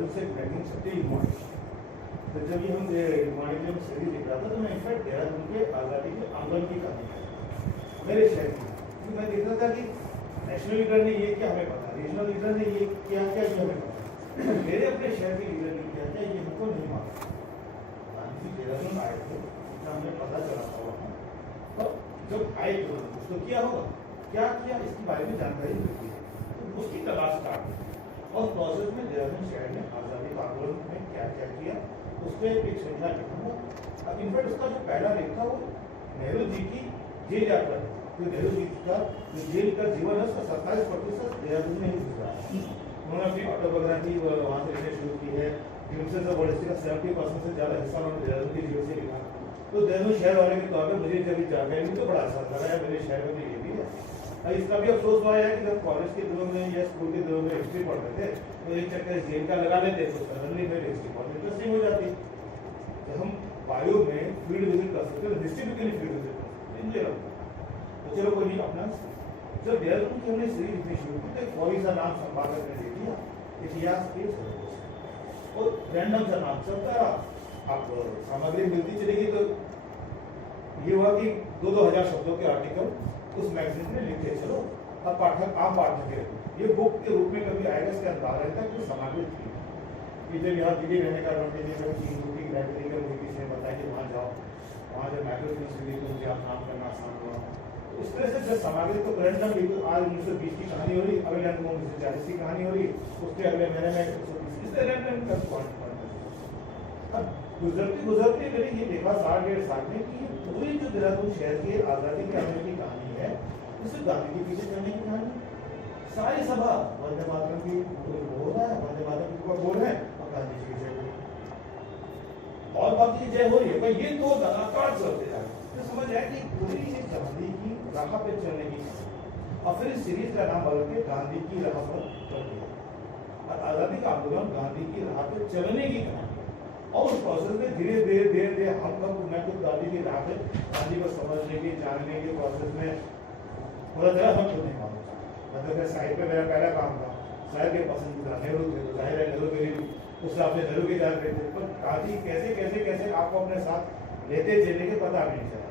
देहरादून से ब्रेकिंग छठी मॉर्निंग। तो जब ये हम मॉर्निंग में सीरीज लिख रहा था तो मैं इनफैक्ट देहरादून के आज़ादी के आंदोलन की कहानी है मेरे शहर की। तो मैं देख रहा था कि नेशनल लीडर ने ये क्या हमें पता, रीजनल लीडर ने ये क्या क्या ये हमें पता, तो मेरे अपने शहर के लीडर ने क्या क्या ये हमको नहीं मालूम। गांधी देहरादून आए थे, हमें पता चला था वहाँ, तो जब आए तो क्या होगा, क्या किया इसके बारे में जानकारी मिलती है, तो उसकी तलाश स्टार्ट हुई और प्रोसेस में देहरादून शहर ने आज़ादी का आंदोलन में क्या क्या किया उस पर एक श्रृंखला लिखूंगा। अब इनफैक्ट उसका जो पहला लेख था वो नेहरू जी की जेल यात्रा, तो नेहरू जी का जो जेल का जीवन है उसका 27% देहरादून में ही गुजरा है। उन्होंने अपनी ऑटोबायोग्राफी वहाँ से लिखना शुरू की है, यूनिसेफ ऑफ वर्ल्ड का 70% से ज़्यादा हिस्सा उन्होंने देहरादून के जीवन से लिखा। तो देहरादून शहर वाले के तौर पर मुझे जब जानकारी मिली तो बड़ा अच्छा लगा है, मेरे शहर में ये भी है। इसका भी अफसोस हुआ है कि जब कॉलेज के दिनों में या स्कूल के दिनों में हिस्ट्री पढ़ रहे थे तो एक चक्कर जेल का लगा लेते तो सडनली मेरी हिस्ट्री बहुत इंटरेस्टिंग हो जाती। तो हम बायो में फील्ड विजिट कर सकते हैं, हिस्ट्री में के लिए फील्ड विजिट कर सकते हैं। तो चलो कोई नहीं, अपना जब देहरादून की हमने सीरीज लिखनी शुरू की तो एक फौरी सा नाम संपादक ने दे दिया, इतिहास के और रैंडम सा नाम चलता रहा। आप सामग्री मिलती चलेगी तो ये हुआ कि 2-2000 शब्दों के आर्टिकल उस मैगजीन में लिखे चलो। अब पाठक आम पाठक है, ये बुक के रूप में कभी आएगा इसका अंदाजा रहता है कि समावेश थी कि जब यहाँ दिल्ली रहने का एडवांटेज है, 3 रूट की लाइब्रेरी का मुझे किसी ने बताया कि वहाँ जाओ, वहाँ जब माइक्रोफिल्म से तो मुझे आप काम करना आसान हुआ। तो इस तरह से जब समावेश तो करंट में बिल्कुल आज 1920 की कहानी हो रही, अगले अंक में 1940 की कहानी हो रही, उसके अगले महीने में 1920 इस तरह में अब गुजरते मैंने ये देखा 60-1.5 साल में कि पूरी जो देहरादून शहर की आज़ादी के आने की कहानी है उसे गांधी के पीछे चलने की कहानी। सारी सभा वंदे मातरम की बोल रहा है, वंदे मातरम की बोल रहे हैं और गांधी जी की जय हो रही और बाकी जय हो रही है, पर ये तो लगातार चलते जा रहे। तो समझ आया कि पूरी गांधी की राह पे चलने की और फिर इस सीरीज का नाम बदल के गांधी की राह पर कर दिया और आज़ादी का आंदोलन गांधी की राह पे चलने की कहानी। और उस प्रोसेस में धीरे धीरे हम लोग मैं खुद गांधी की राह पे गांधी को समझने की जानने के प्रोसेस में थोड़ा जरा हम खुद नहीं मालूम। मतलब साहित्य पे मेरा पहला काम था, साहित्य के पसंदीदा नेहरू थे तो जाहिर है नेहरू मेरी उस हिसाब से नेहरू के जानते थे, पर गांधी कैसे आपको अपने साथ लेते चले के पता नहीं चला।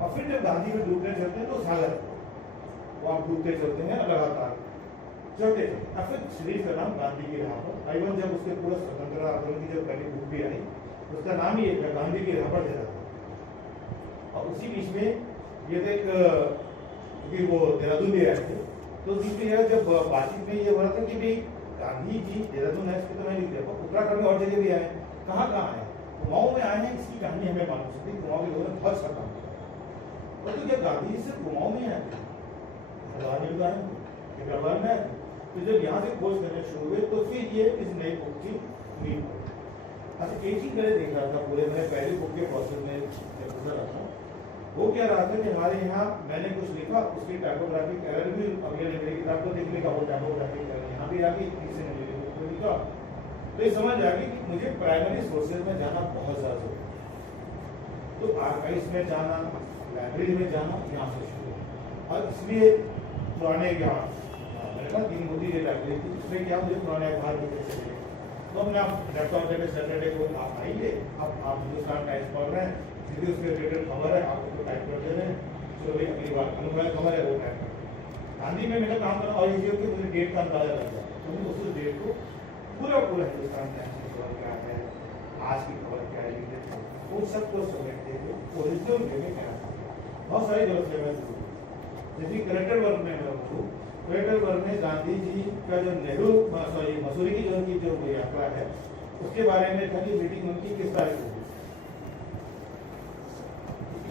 और फिर जब गांधी में डूबने चलते हैं तो सागर वो आप डूबते चलते हैं लगातार चलते थे। और फिर सीरीज का नाम गांधी की राह पर। आईवन जब उसके पूरा स्वतंत्रता आंदोलन की जब पहली बुक भी आई उसका नाम ही एक गांधी की राह पर दे रहा। और उसी बीच में ये एक क्योंकि वो देहरादून भी आए थे तो बीच में जब बातचीत में ये हो रहा था कि भाई गांधी जी देहरादून है इसके तो मैं लिख दिया, उत्तराखंड में और जगह भी आए, कहाँ आए, कुमाऊं में आए हैं, इसकी कहानी हमें मालूम थी। कुमाऊं के लोगों ने बहुत अच्छा काम किया। परंतु जब गांधी जी सिर्फ कुमाऊं में आए थे तो जब यहाँ से खोज करने शुरू हुए तो फिर ये इस नई बुक की नींव पड़ी। अच्छा एक ही मैंने देख रहा था पूरे मैंने पहले बुक के प्रोसेस में जब गुजर रहा था वो क्या रहा था कि हमारे यहाँ मैंने कुछ लिखा उसकी टाइपोग्राफिक एरर भी अगले मेरी किताब को देखने का वो टाइपोग्राफिक एरर यहाँ भी आ गई, तीसरे ने मेरी बुक को लिखा तो ये समझ आ गई कि मुझे प्राइमरी सोर्सेज में जाना बहुत ज़्यादा जरूरी है। तो आर्काइव्स में जाना, लाइब्रेरी में जाना यहाँ से शुरू और इसलिए पुराने ज्ञान दीन मोदी जी लाइब्रेरी थी उसमें क्या मुझे पुराने अखबार भी कैसे मिले तो हमने आप लैपटॉप पे सैटरडे को आप आइए, अब आप हिंदुस्तान टाइम्स पढ़ रहे हैं, सीधी उसके रिलेटेड खबर है आप उसको टाइप कर दे रहे हैं, चलो भाई अगली बार अनुमान खबर है वो टाइप कर। गांधी में मेरा काम करना और इजी होकर मुझे डेट का अंदाजा लग जाता है तो मैं उस डेट को पूरा हिंदुस्तान टाइम्स की खबर क्या है, आज की खबर क्या है, वो सबको समेटते हुए ओरिजिनल वे में क्या बहुत सारी गलतफहमियां जैसे कलेक्टर वर्ग में मैं हूँ कलेक्टर वर्ग में गांधी जी का जो नेहरू मसूरी की जो यात्रा है उसके बारे में था कि मीटिंग उनकी किस तारीख को हुई,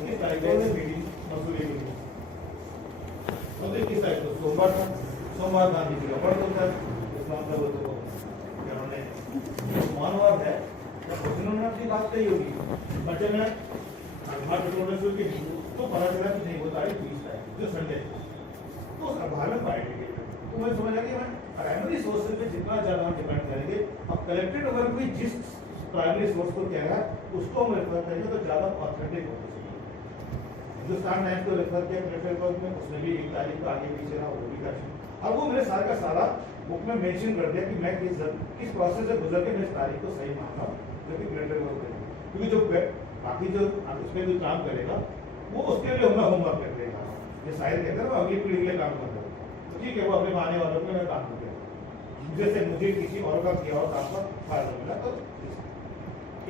किस तारीख को मीटिंग मसूरी की किस तारीख को सोमवार था, सोमवार गांधी जी का बर्थ होता है इसका मतलब उन्होंने मानवार है उन्होंने अपनी बात कही होगी बच्चे में तो पता चला कि नहीं वो तारीख 20 तारीख जो संडे तो उसका भारत पार्टी के तो मैं समझ आ कि मैं प्राइमरी सोर्सेज पे जितना ज़्यादा हम डिपेंड करेंगे अब कलेक्टेड वर्क भी जिस प्राइमरी सोर्स को कह रहा है उसको हम रेफर करेंगे तो ज़्यादा ऑथेंटिक होना चाहिए। हिंदुस्तान टाइम्स को रेफर किया कलेक्टेड वर्क में उसमें भी 1 तारीख को आगे पीछे रहा वो भी कर अब वो मेरे साल का सारा बुक में मेंशन कर दिया कि मैं किस प्रोसेस से गुजर के मैं इस तारीख को सही मानता हूँ, जो कि प्रिंटर को करेगा, क्योंकि जो बाकी जो उस पर जो काम करेगा वो उसके लिए हमें होमवर्क कर देगा। ये शायद कहते हैं ना अगली पीढ़ी के लिए काम कर रहा है, तो ठीक है वो अपने आने वालों के लिए काम कर देगा, जैसे मुझे किसी और का किया और काम का फायदा मिला। तो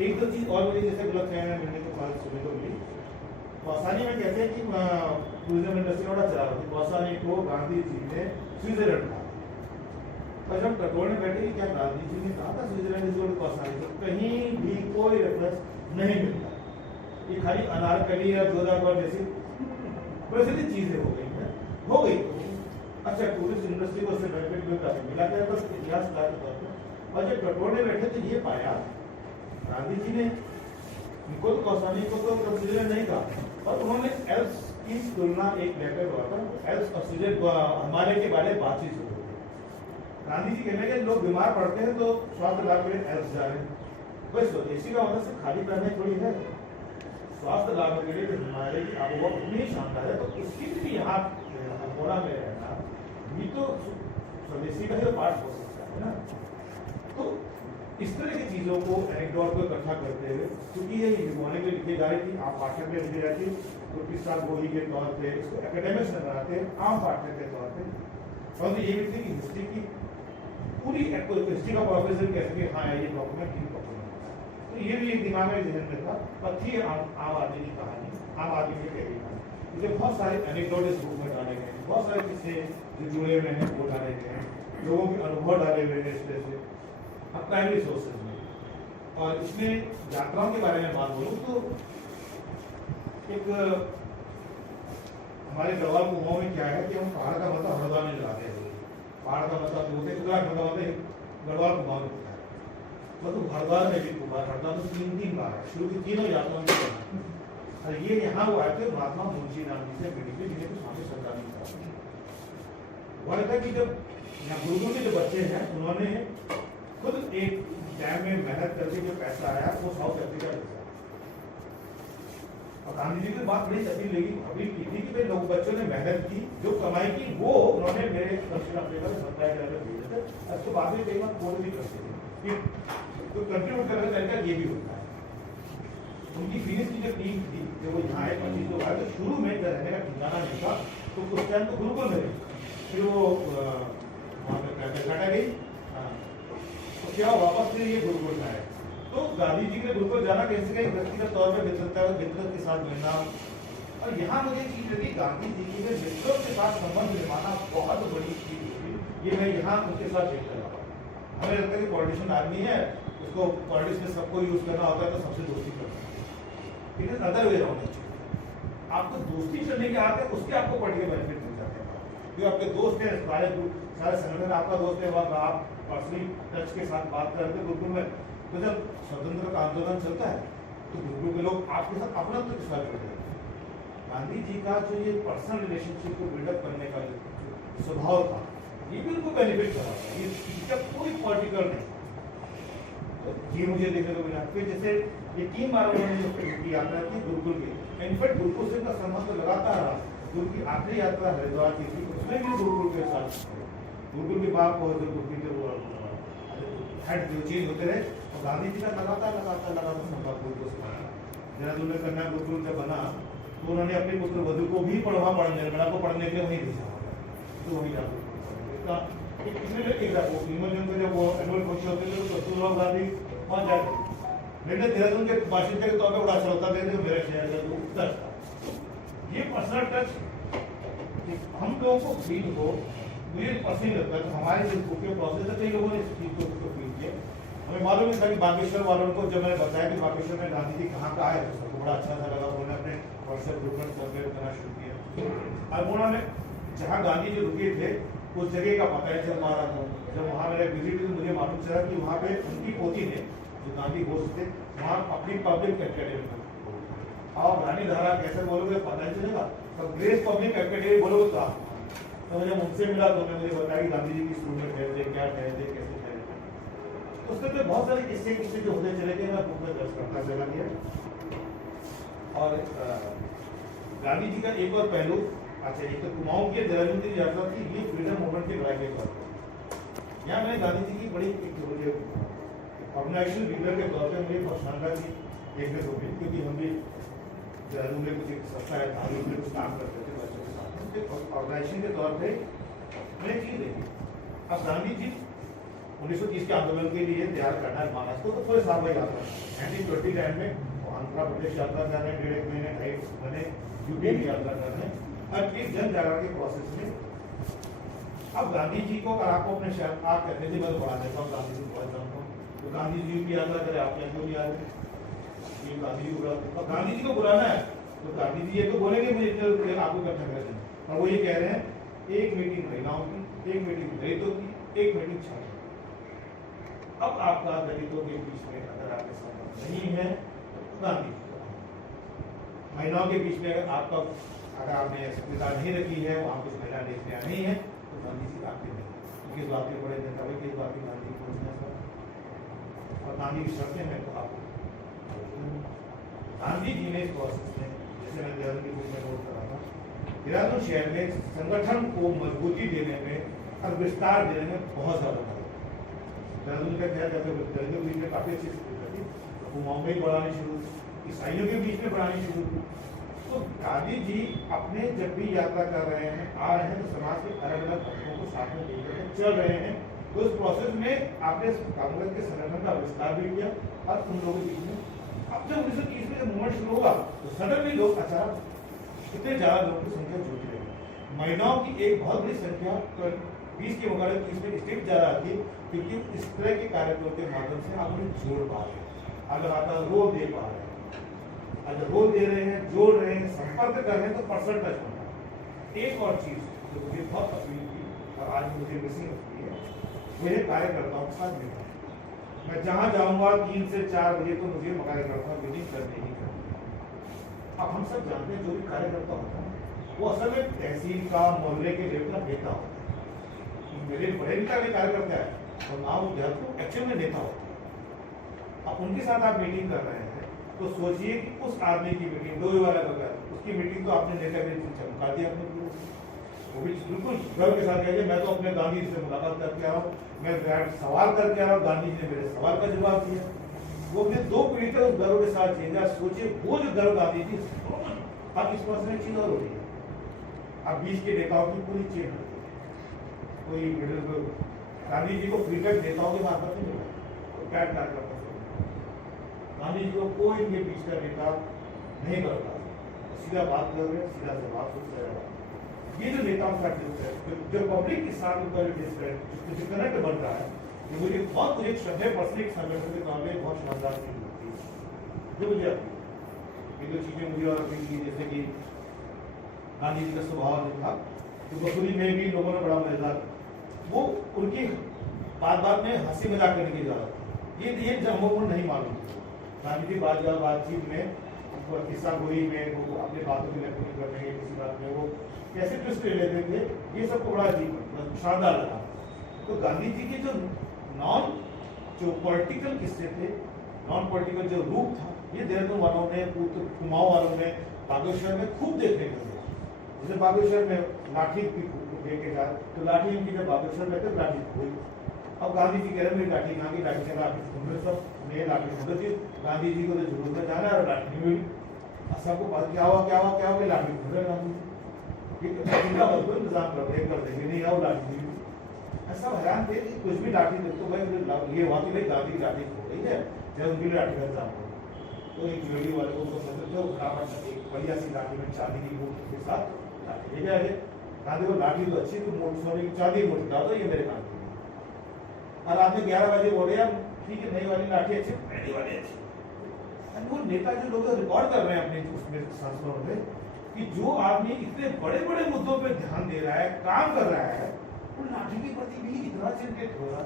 एक दो चीज और मुझे जैसे गलत फहमी मिलने के बाद सुनने को मिली, कौसानी में कहते हैं कि टूरिज्म इंडस्ट्री बड़ा चला रहा थी, कौसानी को गांधी जी ने स्विट्जरलैंड कहा, पर जब टटोलने बैठे कि क्या गांधी जी ने कहा था Switzerland is going to Kausani, तो कहीं भी कोई रेफरेंस नहीं मिलता। ये खाली अनारकली या जोधाबाद जैसी प्रसिद्ध चीजें हो गई है, हो गई। अच्छा टूरिस्ट इंडस्ट्री को उससे बेनिफिट मिलता है, मिला क्या बस इतिहासकार के तौर पर। और जब टटोलने बैठे तो ये पाया गांधी जी ने इनको तो कौसानी को तो स्विट्जरलैंड नहीं कहा, और उन्होंने एल्प्स की तुलना एक लेकर हुआ था, एल्प्स और स्विट्जरलैंड हमारे के बारे में बातचीत शुरू हो गई। गांधी जी कहने के लोग बीमार पड़ते हैं तो स्वास्थ्य लाभ के लिए एल्प्स जा रहे हैं, बस एसी का मतलब सिर्फ खाली करने थोड़ी है, स्वास्थ्य लाभ के लिए हिमालय की आबोहवा इतनी शानदार है, तो उसकी भी यहाँ अल्मोड़ा में रहना भी तो स्वदेशी का ही पार्ट हो सकता है ना। तो इस तरह की चीजों को एनेक्डोट को इकट्ठा करते हुए, क्योंकि ये लिखवाने के लिए लिखी जा रही थी, आप पाठक में लिखी जाती है तो किस्सा गोही के तौर पे इसको एकेडमिक्स में बनाते हैं आम पाठक के तौर पे, और ये भी थी कि हिस्ट्री की पूरी हिस्ट्री का प्रोफेसर कहते कि हाँ ये डॉक्यूमेंट ठीक डॉक्यूमेंट, तो ये भी एक दिमाग में जहन में था। पर थी आम आदमी की कहानी, आम आदमी की पहली कहानी, मुझे बहुत सारे एनेक्डोट इस बुक में डाले गए हैं, बहुत सारे किस्से जो जुड़े हुए हैं वो डाले गए हैं, लोगों के अनुभव डाले हुए हैं इस तरह से प्राइमरी सोर्सेज में। और इसमें यात्राओं के बारे में बात बोलूँ तो एक हमारे गढ़वाल कुमाऊं में क्या है कि हम पहाड़ का मतलब हरिद्वार में लगाते हैं, पहाड़ का मतलब होते उत्तराखंड का मतलब गढ़वाल कुमाऊं में होता है, मतलब हरिद्वार में भी कुमार हरिद्वार में 3 बार है, शुरू की तीनों यात्राओं में। और ये यहाँ वो आए थे महात्मा मुंशी नाम जी से मिली थी, जिन्हें स्वामी श्रद्धानंद था। वो था कि जब यहाँ गुरुकुल के जो बच्चे हैं उन्होंने खुद एक डैम में मेहनत करके जो पैसा आया वो साउथ अफ्रीका में, और गांधी जी की बात बड़ी सटीक लगी, अभी की थी कि भाई लोग बच्चों ने मेहनत की, जो कमाई की वो उन्होंने मेरे दक्षिण अफ्रीका में सप्लाई करके भेजे थे, उसके बाद में कई बार फोन भी करते थे, तो कंट्रीब्यूट करने का तरीका ये भी होता है। उनकी फिनिश की जो टीम थी जो वो यहाँ आए 25 लोग आए, तो शुरू में रहने का ठिकाना नहीं था, तो उस टाइम तो गुरुकुल में, फिर वो वहाँ पे कलकत्ता गई, तो क्या वापस फिर ये गुरुकुल में आए। तो गांधी जी के गुरुकुल जाना कैसे कहीं व्यक्तिगत तौर पर मित्रता के साथ मिलना, और यहाँ मुझे चीज लगी गांधी जी के मित्रों के साथ संबंध निभाना बहुत बड़ी चीज होगी, ये मैं यहाँ उनके साथ देख कर रहा। हमें लगता है कि पॉलिटिशियन आदमी है, उसको पॉलिटिक्स में सबको यूज करना होता है तो सबसे दोस्ती करना है, लेकिन अदर वे राउंड आपको दोस्ती करने के आते हैं उसके आपको पॉलिटिकल बेनिफिट मिल जाते हैं, जो आपके दोस्त हैं सारे संगठन आपका दोस्त है, वह आप पर्सनली टच के साथ बात करते गुरुकुल में। तो जब स्वतंत्र का आंदोलन चलता है तो गुरुकुल के लोग आपके साथ अपना तो विश्वास करते हैं। गांधी जी का जो ये पर्सनल रिलेशनशिप को बिल्डअप करने का जो स्वभाव था ये भी उनको बेनिफिट करा, इसका कोई पॉलिटिकल नहीं। तो ये मुझे देखने को मिला। फिर जैसे ये 3 बार उन्होंने यात्रा की गुरुकुल की, इनफैक्ट गुरुकुल से का संबंध लगातार रहा, गुरु की आखिरी यात्रा हरिद्वार की थी, उसमें भी गुरुकुल के साथ गुरुकुल के बाप और गुरुकुल के वो हेड जो चेंज होते रहे, और गांधी जी का लगातार संपर्क गुरुकुल से बना। देहरादून में कन्या गुरुकुल जब बना तो उन्होंने अपने पुत्र वधु को भी निर्मला को पढ़ने के लिए वहीं भेजा, तो वहीं जाकर जब वो एनुअल फंक्शन होते थे तो कस्तूरबा गांधी पहुंच जाते, लेकिन देहरादून के बाशिंदे के तौर पर बड़ा अच्छा होता था जो मेरे शहर का उत्तर था। ये पर्सनल टच हम लोगों को फील हो, मुझे पसंद लगता है। तो हमारे जो बुक प्रोसेस है कई लोगों ने इस चीज को फील किया। हमें मालूम नहीं था कि बागेश्वर वालों को जब मैंने बताया कि बागेश्वर में गांधी जी कहाँ का आए तो सबको बड़ा अच्छा सा लगा, उन्होंने अपने व्हाट्सएप ग्रुप में सर्वे करना शुरू किया। और उन्होंने जहाँ गांधी जी रुके थे उस जगह का पता है चल पा रहा था। जब वहाँ मेरा विजिट तो मुझे मालूम चला कि वहाँ पे उनकी पोती ने जो गांधी घोष थे वहाँ अपनी पब्लिक एकेडमी और रानी धारा कैसे बोलोगे पता नहीं चलेगा, तो ग्रेस पब्लिक एकेडमी बोलोगे तो तो मुझे उनसे मिला तो मुझे बताया कि गांधी जी की स्कूल में ठहरते क्या ठहरते कैसे ठहरते। उसके तो बहुत सारे किस्से जो होते चले गए मैं बुक में दर्ज करता चला गया। और गांधी जी का एक और पहलू, अच्छा एक तो कुमाऊं की देहरादून की यात्रा थी, ये फ्रीडम मूवमेंट के लड़ाई के तौर पर यहाँ मैंने गांधी जी की बड़ी ऑर्गेनाइजेशन लीडर के तौर पर मुझे बहुत शानदार चीज देखने को मिली, क्योंकि हम भी देहरादून में कुछ एक संस्था है, तालीम में कुछ काम करते थे बच्चों के साथ, ऑर्गेनाइजेशन के तौर पर मैंने चीज देखी। अब गांधी जी 1930 के आंदोलन के लिए तैयार करना है महाराष्ट्र को, तो थोड़े साल बाद यात्रा 1920 टाइम में आंध्र प्रदेश यात्रा कर रहे हैं, 1.5 महीने 2.5 महीने यूपी की यात्रा कर रहे हैं। अब एक जन जागरण के प्रोसेस में अब गांधी जी को अगर आपको अपने शहर आप कहते थे मैं बढ़ा देता हूँ, गांधी जी को बहुत जानता हूँ, तो गांधी जी की यात्रा करे, आप यहाँ क्यों नहीं आ रहे? ये गांधी जी को बुलाते, और गांधी जी को बुलाना है तो गांधी जी ये तो बोलेंगे मुझे इतना आपको इकट्ठा कर देना, और वो ये कह रहे हैं एक मीटिंग महिलाओं की, एक मीटिंग दलितों की, एक मीटिंग छात्रों। अब आपका दलितों के बीच में अगर आपके साथ नहीं है तो गांधी जी, महिलाओं के बीच में अगर आपने स्वीकार नहीं रखी है, वहाँ कुछ महिला देखने नहीं है, तो गांधी जी आपके नहीं, क्योंकि जो आपके बड़े नेता हुए किस बात की गांधी पहुंचना सर, और गांधी की शर्तें हैं तो आपको गांधी जी ने इस प्रोसेस में, जैसे मैं देहरादून की बुक में नोट करा था, देहरादून शहर में संगठन को मजबूती देने में और विस्तार देने में बहुत ज्यादा मदद। देहरादून का क्या कहते हैं, दलितों के बीच में काफी अच्छी स्थिति थी, कुमाऊं में बढ़ानी शुरू, ईसाइयों के बीच में बढ़ानी शुरू की। तो गांधी जी अपने जब भी यात्रा कर रहे हैं, आ रहे हैं, तो समाज के अलग अलग तत्वों को साथ में लेकर चल रहे हैं। तो इस प्रोसेस में आपने कांग्रेस के संगठन का विस्तार भी किया, और उन लोगों के बीच में अब जब 1930 में जब मूवमेंट शुरू हुआ तो सडनली लोग अचानक इतने ज्यादा लोगों की संख्या जुट रही, महिलाओं की एक बहुत बड़ी संख्या 20 के मुकाबले 30 में स्टेट ज्यादा आती है, क्योंकि इस तरह के कार्यक्रमों के माध्यम से आप उन्हें जोड़ पा रहे हैं, अगर आता रोल दे पा रहे हैं, अगर रोल दे रहे हैं, जोड़ रहे हैं, संपर्क कर रहे हैं, तो परसेंटेज बनता है। एक और चीज जो मुझे बहुत अपील की और आज मुझे मिसिंग होती है, वो ये कार्यकर्ताओं के साथ मिलना। मैं जहां जाऊंगा 3 से 4 बजे तो मुझे कार्यकर्ता मीटिंग करने ही करनी। अब हम सब जानते हैं जो भी कार्यकर्ता होता है वो असल में तहसील का, मोहल्ले के लेवल का नेता होता है। मेरे बड़े नेता के कार्यकर्ता है और ना वो एक्चुअल में नेता होता है। अब उनके साथ आप मीटिंग कर रहे हैं तो सोचिए कि उस आदमी की मीटिंग 2 वाला बगैर उसकी मीटिंग तो आपने नेता के चमका दिया अपने, वो भी बिल्कुल गर्व के साथ कहिए मैं तो अपने गांधी जी से मुलाकात करके आ रहा हूँ, मैं सवाल करके आ रहा हूँ, गांधी जी ने मेरे सवाल का जवाब दिया। वो अपने 2 पीढ़ी तक उस गर्व के साथ चेंजा। सोचिए वो जो गर्व गांधी जी, अब इस पर चीज और हो रही है, अब बीच के नेताओं की पूरी चेन हो रही है। कोई गांधी जी को फ्रीडम नेताओं के मार्फत नहीं मिला, तो क्या कार्यकर्ता गांधी जी को कोई भी बीच का नेता नहीं करता, सीधा बात कर रहे, सीधा जवाब सोच रहे। ये जो नेताओं का जो पब्लिक के साथ उनका जो डिस्कनेक्ट बन रहा है, ये मुझे बहुत मुझे श्रद्धेय पर्सनली संगठन के तौर पर बहुत शानदार चीज लगती है। जो मुझे ये जो चीजें मुझे और अपील की, जैसे कि गांधी जी का स्वभाव जो था, तो वसूली में भी लोगों ने बड़ा मजेदार, वो उनकी बात बात में हंसी मजाक करने की जरूरत, ये हम लोगों को नहीं मालूम। गांधी जी बातचीत में किस्सा गोई में वो अपने बातों की नकली करने के किसी बात में वो कैसे ट्विस्ट ले लेते थे, ये सबको बड़ा अजीब शानदार लगा। तो गांधी जी के जो पॉलिटिकल किस्से थे, नॉन पॉलिटिकल जो रूप था, ये देहरादून वालों ने, कुमाऊं वालों ने, बागेश्वर में खूब देखने को मिला। जैसे बागेश्वर में लाठी लेके जाए तो लाठी इनकी जब बागेश्वर में थे लाठी हुई। अब गांधी जी कह रहे मेरी लाठी कहाँ की, लाठी चला सब नए लाठी ढूंढे थी, गांधी जी को तो जरूरत में जाना और लाठी नहीं मिली। सबको क्या हुआ लाठी ढूंढ रहे गांधी जी, इंतजाम कर देंगे, नहीं आओ लाठी नहीं। ऐसा हैरान थे कि कुछ भी लाठी दे तो भाई ये वहाँ की भाई गांधी की लाठी हो गई है, जब उनकी लाठी का इंतजाम हो। तो एक ज्वेलरी वाले को एक बढ़िया सी लाठी में चांदी की मूर्ति के साथ लाठी ले जाए। गांधी को लाठी तो अच्छी, तो मोटी सोने की चांदी मूर्ति डाल दो, ये मेरे काम की। और आपने 11 बजे बोले यार ठीक है, नई वाली लाठी अच्छी, पहली वाली अच्छी। वो नेता जो लोग रिकॉर्ड कर रहे हैं अपने उसमें संस्मरण में कि जो आदमी इतने बड़े बड़े मुद्दों पे ध्यान दे रहा है, काम कर रहा है, वो लाठी के प्रति भी इतना चिंतित हो रहा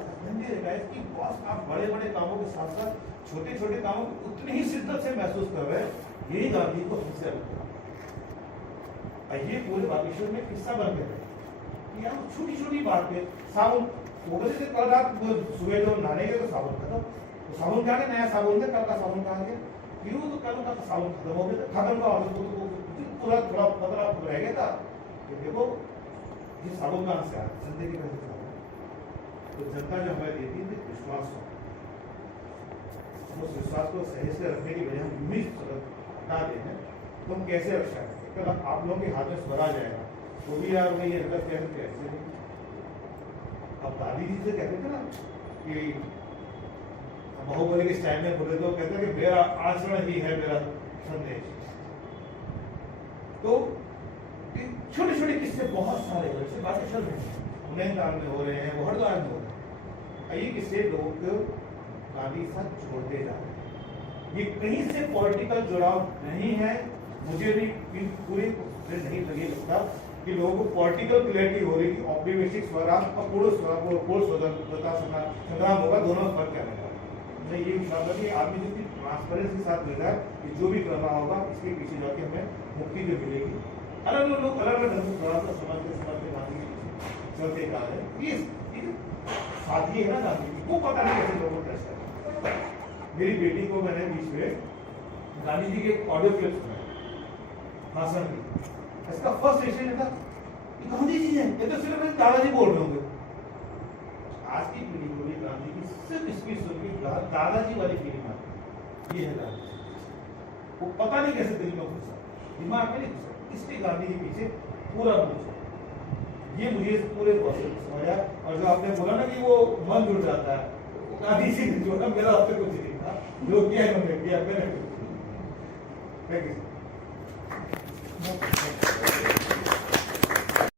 है कि बॉस आप बड़े बड़े कामों के साथ साथ छोटे छोटे कामों को उतनी ही शिद्दत से महसूस कर रहे हैं। यही गांधी को हमसे अलग करा। ये पूरे बागेश्वर में किस्सा बन गया कि छोटी छोटी बात पे साबुन वो कहते थे कल रात सुबह जो नहाने गए तो साबुन खत्म, तो साबुन क्या है, नया साबुन है, कल का साबुन कहाँ गया, क्यों तो कल का साबुन खत्म हो गया, खत्म का पूरा थोड़ा पतला रह गया था कि देखो ये साबुन कहाँ से आया, संदेह की वजह से। तो जनता जो हमें देती है विश्वास हो, उस विश्वास को सही से रखने की वजह हम यूं ही हटा दें तो हम कैसे रक्षा करें? कल आप लोगों के हाथ में स्वर आ जाएगा तो भी यार मैं ये हरकत कैसे नहीं। अब दादी जी से कहते थे ना कि बाहुबली के स्टाइल में बोले तो कहते हैं कि मेरा आचरण ही है मेरा संदेश। तो छोटे छोटे किस्से बहुत सारे वैसे बातें चल रही हैं, नैनीताल में हो रहे हैं, वो हरिद्वार में हो रहे हैं। ये किस्से लोगों को गांधी साथ जोड़ते जा रहे हैं। ये कहीं से पॉलिटिकल जुड़ाव नहीं है। मुझे भी पूरी नहीं लगे लगता कि लोगों को पॉलिटिकल क्लैरिटी हो रही कि औपनिवेशिक स्वराज और पूर्ण स्वतंत्रता संग्राम होगा, दोनों फर्क क्या रहेगा। मैं ये विश्वास है कि आदमी जितनी ट्रांसपेरेंसी के साथ मिलता है कि जो भी करना होगा इसके पीछे जाके हमें मुक्ति जो मिलेगी। अलग अलग लोग अलग अलग ढंग से थोड़ा सा समझते गांधी के चलते गा रहे ये सादगी है ना गांधी की, वो पता नहीं कैसे लोगों को ट्रस्ट करना। मेरी बेटी को मैंने बीच में गांधी जी के ऑडियो क्लिप सुना भाषण की, इसका फर्स्ट रिएक्शन था कि गांधी जी हैं, ये तो सिर्फ दादाजी बोल रहे होंगे। आज की पीढ़ी को भी गांधी की सिर्फ इसकी सुन के दादाजी वाली फीलिंग आती है। ये है गांधी, वो पता नहीं कैसे दिल में घुसा, दिमाग में नहीं घुसा, इसलिए गांधी के पीछे पूरा घुसा। ये मुझे पूरे प्रोसेस समझा। और जो आपने बोला ना कि वो मन जुड़ जाता है, गांधी जी ने जोड़ा, मेरा अब तक कुछ नहीं था, जो किया है मैंने किया, मैंने थैंक यू।